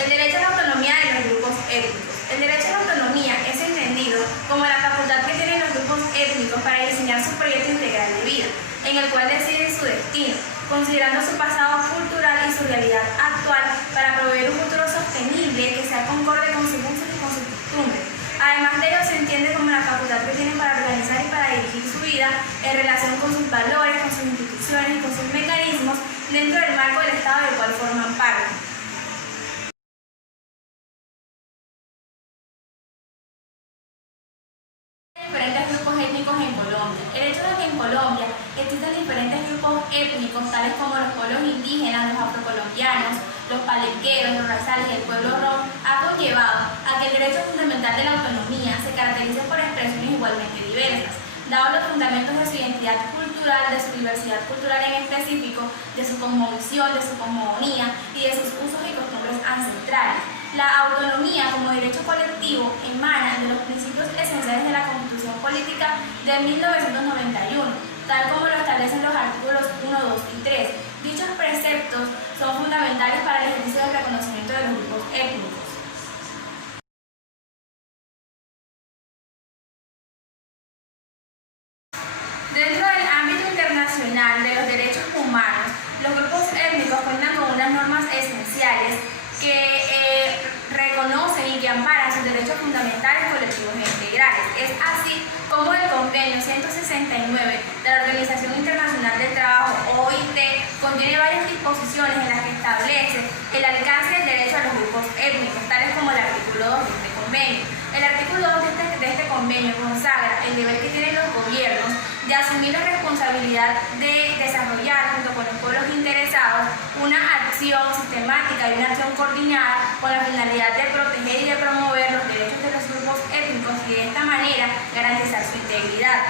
El derecho a la autonomía de los grupos étnicos. El derecho a la autonomía es entendido como la facultad que tienen los grupos étnicos para diseñar su proyecto integral de vida, en el cual deciden su destino, considerando su pasado cultural y su realidad actual para proveer un futuro sostenible que sea concorde con sus usos y con sus costumbres. Además de ello, se entiende como la facultad que tienen para organizar y para dirigir su vida en relación con sus valores, con sus instituciones y con sus mecanismos dentro del marco del Estado del cual forman parte. Diferentes grupos étnicos en Colombia. El hecho de que en Colombia existen diferentes grupos étnicos, tales como los pueblos indígenas, los afrocolombianos, los palenqueros, los raizales y el pueblo rom, ha conllevado a que el derecho fundamental de la autonomía se caracterice por expresiones igualmente diversas, dado los fundamentos de su identidad cultural, de su diversidad cultural en específico, de su cosmovisión, de su cosmogonía y de sus usos y costumbres ancestrales. La autonomía como derecho colectivo emana de los principios esenciales de la Constitución Política de 1991, tal como lo establecen los artículos 1, 2 y 3. Dichos preceptos son fundamentales para el ejercicio del reconocimiento de los grupos étnicos. Dentro del ámbito internacional de los derechos humanos, los grupos étnicos cuentan con unas normas esenciales que reconocen y que amparan sus derechos fundamentales, colectivos e integrales. Es así como el convenio 169 de la Organización Internacional del Trabajo, OIT, contiene varias disposiciones en las que establece el alcance del derecho a los grupos étnicos, tales como el artículo 2 de este convenio. El artículo 2 de este convenio consagra el deber que tienen los gobiernos de asumir la responsabilidad de desarrollar, junto con los pueblos interesados, una acción sistemática y una acción coordinada con la finalidad de proteger y de promover los derechos de los grupos étnicos y de esta manera garantizar su integridad.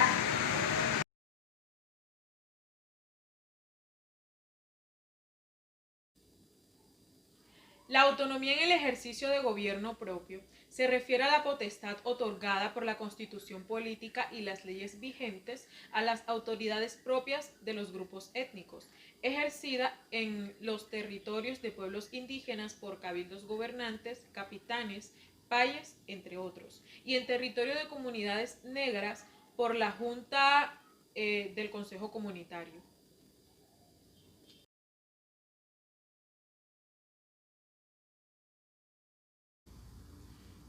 La autonomía en el ejercicio de gobierno propio se refiere a la potestad otorgada por la Constitución política y las leyes vigentes a las autoridades propias de los grupos étnicos, ejercida en los territorios de pueblos indígenas por cabildos gobernantes, capitanes, payes, entre otros, y en territorio de comunidades negras por la Junta del Consejo Comunitario.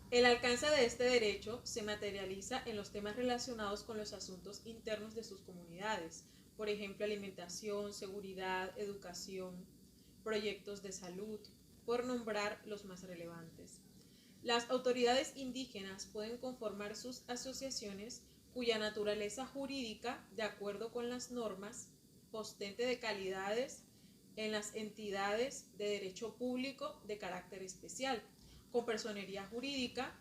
El alcance de este derecho se materializa en los temas relacionados con los asuntos internos de sus comunidades, por ejemplo, alimentación, seguridad, educación, proyectos de salud, por nombrar los más relevantes. Las autoridades indígenas pueden conformar sus asociaciones cuya naturaleza jurídica, de acuerdo con las normas, postente de calidades en las entidades de derecho público de carácter especial, con personería jurídica,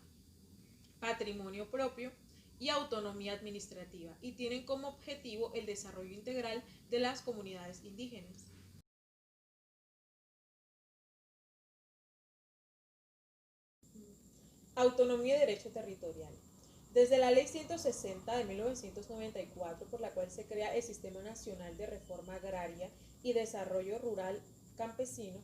patrimonio propio y autonomía administrativa, y tienen como objetivo el desarrollo integral de las comunidades indígenas. Autonomía y derecho territorial. Desde la Ley 160 de 1994, por la cual se crea el Sistema Nacional de Reforma Agraria y Desarrollo Rural Campesino,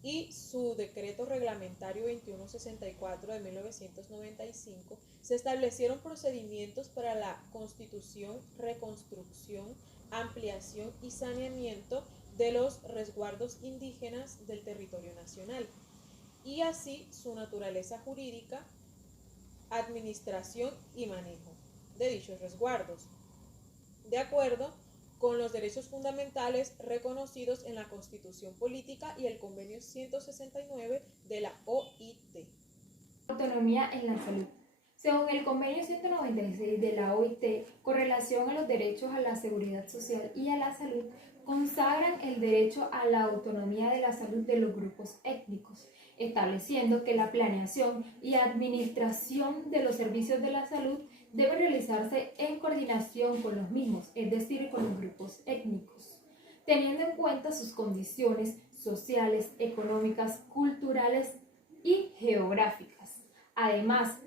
y su decreto reglamentario 2164 de 1995, se establecieron procedimientos para la constitución, reconstrucción, ampliación y saneamiento de los resguardos indígenas del territorio nacional, y así su naturaleza jurídica, administración y manejo de dichos resguardos, de acuerdo con los derechos fundamentales reconocidos en la Constitución Política y el Convenio 169 de la OIT. Autonomía en la salud. Según el Convenio 196 de la OIT, con relación a los derechos a la seguridad social y a la salud, consagran el derecho a la autonomía de la salud de los grupos étnicos, estableciendo que la planeación y administración de los servicios de la salud debe realizarse en coordinación con los mismos, es decir, con los grupos étnicos, teniendo en cuenta sus condiciones sociales, económicas, culturales y geográficas. Además,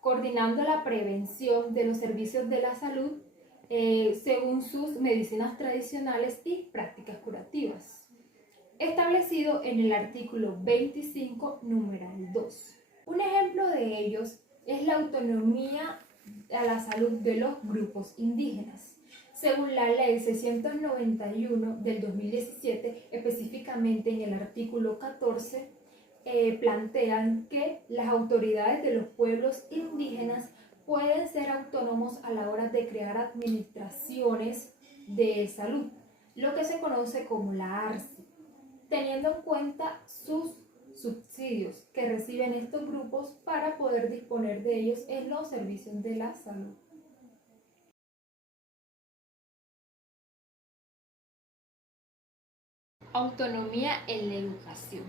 coordinando la prevención de los servicios de la salud según sus medicinas tradicionales y prácticas curativas. establecido en el artículo 25, numeral 2. Un ejemplo de ellos es la autonomía a la salud de los grupos indígenas. Según la Ley 691 del 2017, específicamente en el artículo 14, plantean que las autoridades de los pueblos indígenas pueden ser autónomos a la hora de crear administraciones de salud, lo que se conoce como la ARSI, teniendo en cuenta sus subsidios que reciben estos grupos para poder disponer de ellos en los servicios de la salud. Autonomía en la educación.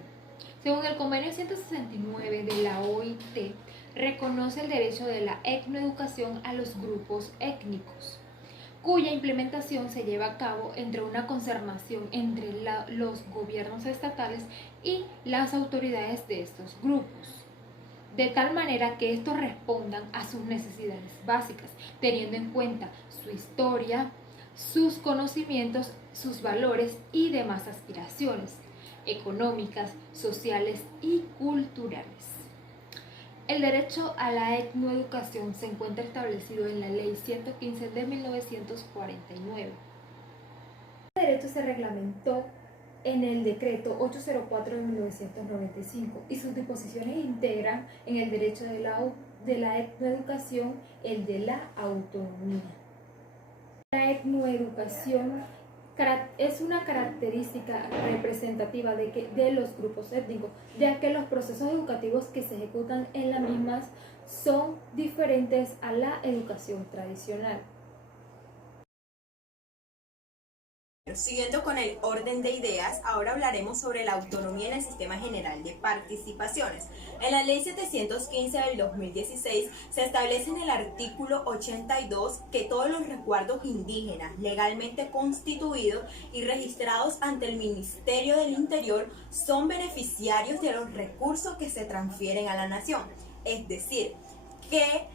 Según el convenio 169 de la OIT, reconoce el derecho de la etnoeducación a los grupos étnicos, cuya implementación se lleva a cabo entre una concertación entre los gobiernos estatales y las autoridades de estos grupos, de tal manera que estos respondan a sus necesidades básicas, teniendo en cuenta su historia, sus conocimientos, sus valores y demás aspiraciones económicas, sociales y culturales. El derecho a la etnoeducación se encuentra establecido en la Ley 115 de 1949. Este derecho se reglamentó en el Decreto 804 de 1995 y sus disposiciones integran en el derecho de la etnoeducación el de la autonomía. La etnoeducación es una característica representativa de los grupos étnicos, ya que los procesos educativos que se ejecutan en las mismas son diferentes a la educación tradicional. Siguiendo con el orden de ideas, ahora hablaremos sobre la autonomía en el Sistema General de Participaciones. En la Ley 715 del 2016 se establece en el artículo 82 que todos los resguardos indígenas legalmente constituidos y registrados ante el Ministerio del Interior son beneficiarios de los recursos que se transfieren a la nación, es decir, que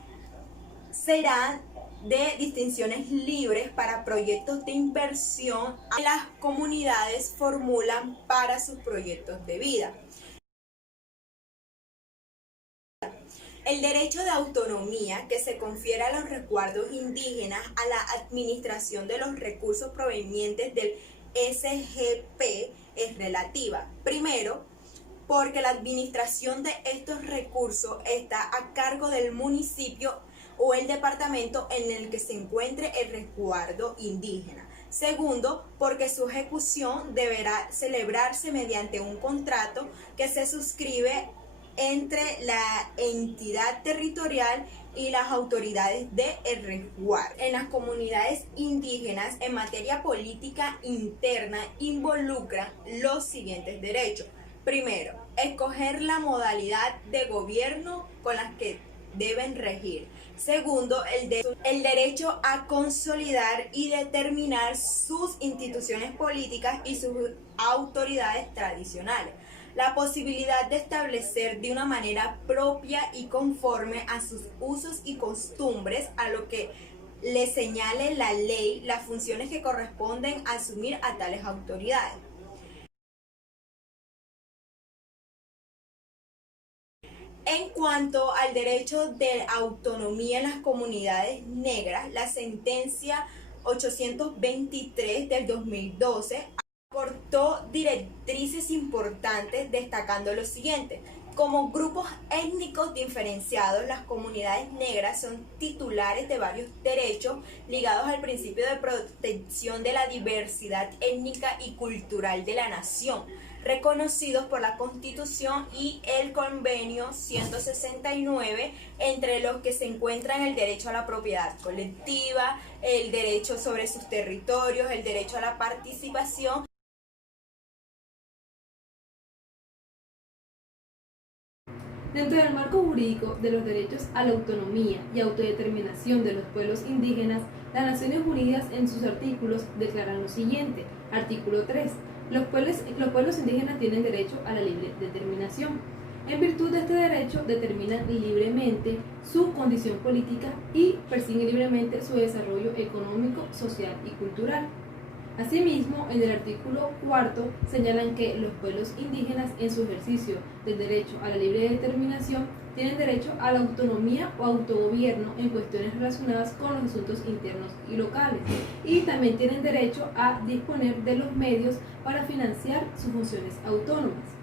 serán de distinciones libres para proyectos de inversión que las comunidades formulan para sus proyectos de vida. El derecho de autonomía que se confiere a los resguardos indígenas a la administración de los recursos provenientes del SGP es relativa. Primero, porque la administración de estos recursos está a cargo del municipio o el departamento en el que se encuentre el resguardo indígena. Segundo, porque su ejecución deberá celebrarse mediante un contrato que se suscribe entre la entidad territorial y las autoridades del resguardo. En las comunidades indígenas, en materia política interna, involucran los siguientes derechos. Primero, escoger la modalidad de gobierno con las que deben regir. Segundo, el derecho a consolidar y determinar sus instituciones políticas y sus autoridades tradicionales. La posibilidad de establecer de una manera propia y conforme a sus usos y costumbres a lo que le señale la ley las funciones que corresponden a asumir a tales autoridades. En cuanto al derecho de autonomía en las comunidades negras, la sentencia 823 del 2012 aportó directrices importantes destacando lo siguiente. Como grupos étnicos diferenciados, las comunidades negras son titulares de varios derechos ligados al principio de protección de la diversidad étnica y cultural de la nación, reconocidos por la Constitución y el Convenio 169, entre los que se encuentran el derecho a la propiedad colectiva, el derecho sobre sus territorios, el derecho a la participación. Dentro del marco jurídico de los derechos a la autonomía y autodeterminación de los pueblos indígenas, las Naciones Unidas en sus artículos declaran lo siguiente. Artículo 3. Los pueblos indígenas tienen derecho a la libre determinación. En virtud de este derecho, determinan libremente su condición política y persiguen libremente su desarrollo económico, social y cultural. Asimismo, en el artículo 4 señalan que los pueblos indígenas en su ejercicio del derecho a la libre determinación tienen derecho a la autonomía o autogobierno en cuestiones relacionadas con los asuntos internos y locales, y también tienen derecho a disponer de los medios para financiar sus funciones autónomas.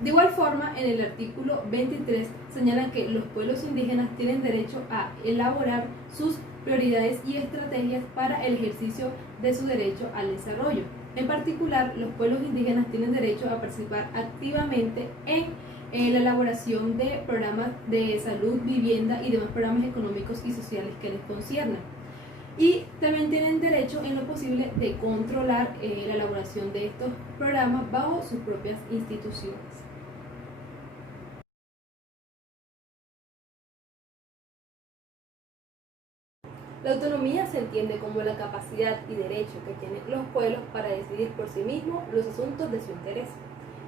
De igual forma, en el artículo 23 señalan que los pueblos indígenas tienen derecho a elaborar sus prioridades y estrategias para el ejercicio de su derecho al desarrollo. En particular, los pueblos indígenas tienen derecho a participar activamente en la elaboración de programas de salud, vivienda y demás programas económicos y sociales que les conciernan. Y también tienen derecho en lo posible de controlar la elaboración de estos programas bajo sus propias instituciones. La autonomía se entiende como la capacidad y derecho que tienen los pueblos para decidir por sí mismos los asuntos de su interés.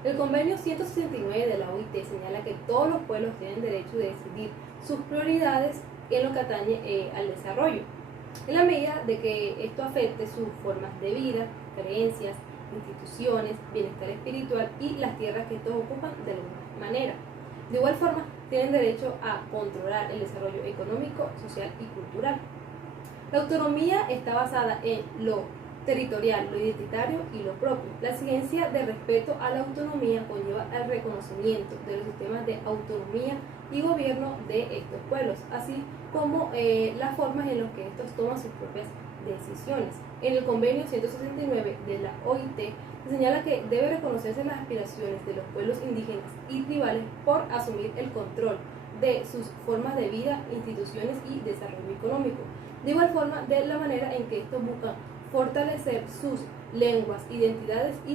El convenio 169 de la OIT señala que todos los pueblos tienen derecho de decidir sus prioridades en lo que atañe al desarrollo, en la medida de que esto afecte sus formas de vida, creencias, instituciones, bienestar espiritual y las tierras que estos ocupan de alguna manera. De igual forma, tienen derecho a controlar el desarrollo económico, social y cultural. La autonomía está basada en lo territorial, lo identitario y lo propio. La exigencia de respeto a la autonomía conlleva el reconocimiento de los sistemas de autonomía y gobierno de estos pueblos, así como las formas en las que estos toman sus propias decisiones. En el convenio 169 de la OIT se señala que debe reconocerse las aspiraciones de los pueblos indígenas y tribales por asumir el control de sus formas de vida, instituciones y desarrollo económico. De igual forma, de la manera en que estos buscan fortalecer sus lenguas, identidades y